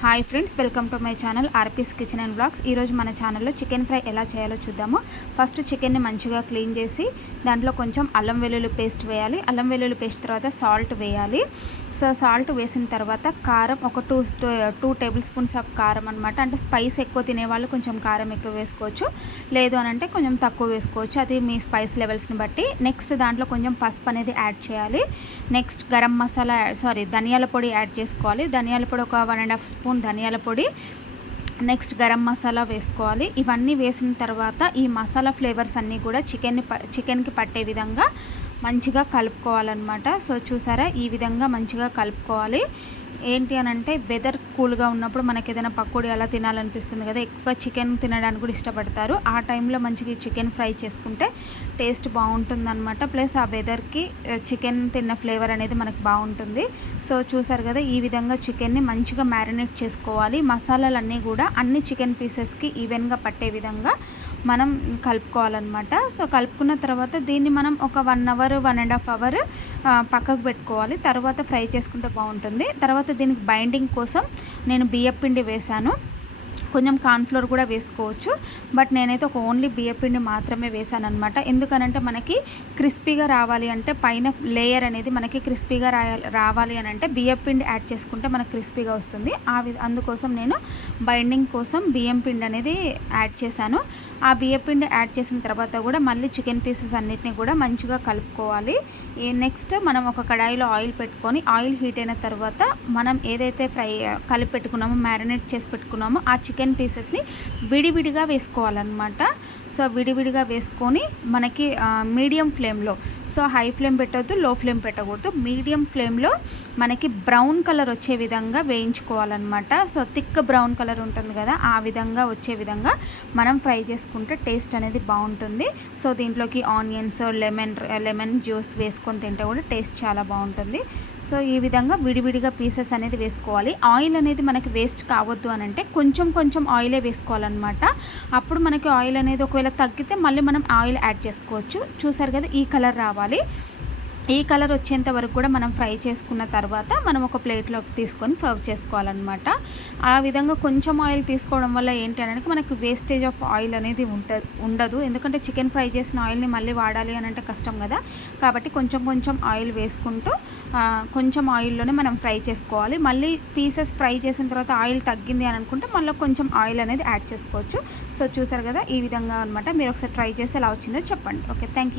Hi friends welcome to my channel RP's kitchen and blogs. ఈరోజు మన ఛానల్లో chicken fry ఎలా చేయాలో చూద్దాము. ఫస్ట్ చికెన్ని మంచిగా క్లీన్ చేసి దాంట్లో కొంచెం అల్లం వెల్లుల్లి పేస్ట్ వేయాలి. అల్లం వెల్లుల్లి పేస్ట్ తర్వాత సాల్ట్ వేయాలి. సో సాల్ట్ వేసిన తర్వాత కారం ఒక two two tablespoons of కారం అనమాట అంటే స్పైస్ ఎక్కువ తినేవాళ్ళు కొంచెం కారం ఎక్కువ వేసుకోవచ్చు. లేదు అని అంటే కొంచెం తక్కువ వేసుకోవచ్చు. అది మీ స్పైస్ లెవెల్స్ని బట్టి. నెక్స్ట్ దాంట్లో కొంచెం పసుపు అనేది యాడ్ చేయాలి. నెక్స్ట్ గరం మసాలా సారీ ధనియాల పొడి యాడ్ చేసుకోవాలి. ధనియాల పొడి ఒక వన్ అండ్ హాఫ్ స్పూన్ ధనియాల పొడి నెక్స్ట్ గరం మసాలా వేసుకోవాలి. ఇవన్నీ వేసిన తర్వాత ఈ మసాలా ఫ్లేవర్స్ అన్నీ కూడా చికెన్ని చికెన్కి పట్టే విధంగా మంచిగా కలుపుకోవాలన్నమాట. సో చూసారా? ఈ విధంగా మంచిగా కలుపుకోవాలి. ఏంటి అని అంటే వెదర్ కూల్గా ఉన్నప్పుడు మనకి ఏదైనా పకోడీ అలా తినాలనిపిస్తుంది కదా ఎక్కువ చికెన్ తినడానికి కూడా ఇష్టపడతారు. ఆ టైంలో మంచిగా చికెన్ ఫ్రై చేసుకుంటే టేస్ట్ బాగుంటుందన్నమాట. ప్లస్ ఆ వెదర్కి చికెన్ తిన్న ఫ్లేవర్ అనేది మనకు బాగుంటుంది. సో చూసారు కదా ఈ విధంగా చికెన్ని మంచిగా మ్యారినేట్ చేసుకోవాలి. మసాలాలన్నీ కూడా అన్ని చికెన్ పీసెస్కి ఈవెన్గా పట్టే విధంగా మనం కలుపుకోవాలన్నమాట. సో కలుపుకున్న తర్వాత దీన్ని మనం ఒక one hour one and half hour పక్కకు పెట్టుకోవాలి. తర్వాత ఫ్రై చేసుకుంటే బాగుంటుంది. తర్వాత దీనికి బైండింగ్ కోసం నేను బియ్యపిండి వేశాను. కొంచెం కార్న్ఫ్లోర్ కూడా వేసుకోవచ్చు. బట్ నేనైతే ఒక ఓన్లీ బియ్యపిండి మాత్రమే వేసాను అనమాట ఎందుకనంటే మనకి క్రిస్పీగా రావాలి అంటే పైన లేయర్ అనేది మనకి క్రిస్పీగా రావాలి అని అంటే బియ్యపిండి యాడ్ చేసుకుంటే మనకు క్రిస్పీగా వస్తుంది. ఆ అందుకోసం నేను బైండింగ్ కోసం బియ్యం పిండి అనేది యాడ్ చేశాను. ఆ బియ్యపిండి యాడ్ చేసిన తర్వాత కూడా మళ్ళీ చికెన్ పీసెస్ అన్నిటిని కూడా మంచిగా కలుపుకోవాలి. నెక్స్ట్ మనం ఒక కడాయిలో ఆయిల్ పెట్టుకొని ఆయిల్ హీట్ అయిన తర్వాత మనం ఏదైతే ఫ్రై కలిపి పెట్టుకున్నామో మ్యారినేట్ చేసి పెట్టుకున్నామో ఆ చికెన్ చికెన్ పీసెస్ని విడివిడిగా వేసుకోవాలన్నమాట. సో విడివిడిగా వేసుకొని మనకి మీడియం ఫ్లేమ్లో సో హై ఫ్లేమ్ పెట్టద్దు లో ఫ్లేమ్ పెట్టకూడదు. మీడియం ఫ్లేమ్లో మనకి బ్రౌన్ కలర్ వచ్చే విధంగా వేయించుకోవాలన్నమాట. సో థిక్ బ్రౌన్ కలర్ ఉంటుంది కదా ఆ విధంగా వచ్చే విధంగా మనం ఫ్రై చేసుకుంటే టేస్ట్ అనేది బాగుంటుంది. సో దీంట్లోకి ఆనియన్స్ లెమన్ లెమన్ జ్యూస్ వేసుకొని తింటే కూడా టేస్ట్ చాలా బాగుంటుంది. సో ఈ విధంగా విడివిడిగా పీసెస్ అనేది వేసుకోవాలి. ఆయిల్ అనేది మనకి వేస్ట్ కావద్దు అని అంటే కొంచెం కొంచెం ఆయిలే వేసుకోవాలన్నమాట. అప్పుడు మనకి ఆయిల్ అనేది ఒకవేళ తగ్గితే మళ్ళీ మనం ఆయిల్ యాడ్ చేసుకోవచ్చు. చూసారు కదా ఈ కలర్ రావాలి. ఈ కలర్ వచ్చేంత వరకు కూడా మనం ఫ్రై చేసుకున్న తర్వాత మనం ఒక ప్లేట్లోకి తీసుకొని సర్వ్ చేసుకోవాలన్నమాట. ఆ విధంగా కొంచెం ఆయిల్ తీసుకోవడం వల్ల ఏంటి అనేది మనకు వేస్టేజ్ ఆఫ్ ఆయిల్ అనేది ఉండదు. ఎందుకంటే చికెన్ ఫ్రై చేసిన ఆయిల్ని మళ్ళీ వాడాలి అని అంటే కష్టం కదా. కాబట్టి కొంచెం కొంచెం ఆయిల్ వేసుకుంటూ కొంచెం ఆయిల్లోనే మనం ఫ్రై చేసుకోవాలి. మళ్ళీ పీసెస్ ఫ్రై చేసిన తర్వాత ఆయిల్ తగ్గింది అని అనుకుంటే మళ్ళీ కొంచెం ఆయిల్ అనేది యాడ్ చేసుకోవచ్చు. సో చూసారు కదా ఈ విధంగా అనమాట మీరు ఒకసారి ట్రై చేసి ఎలా వచ్చిందో చెప్పండి. Okay thank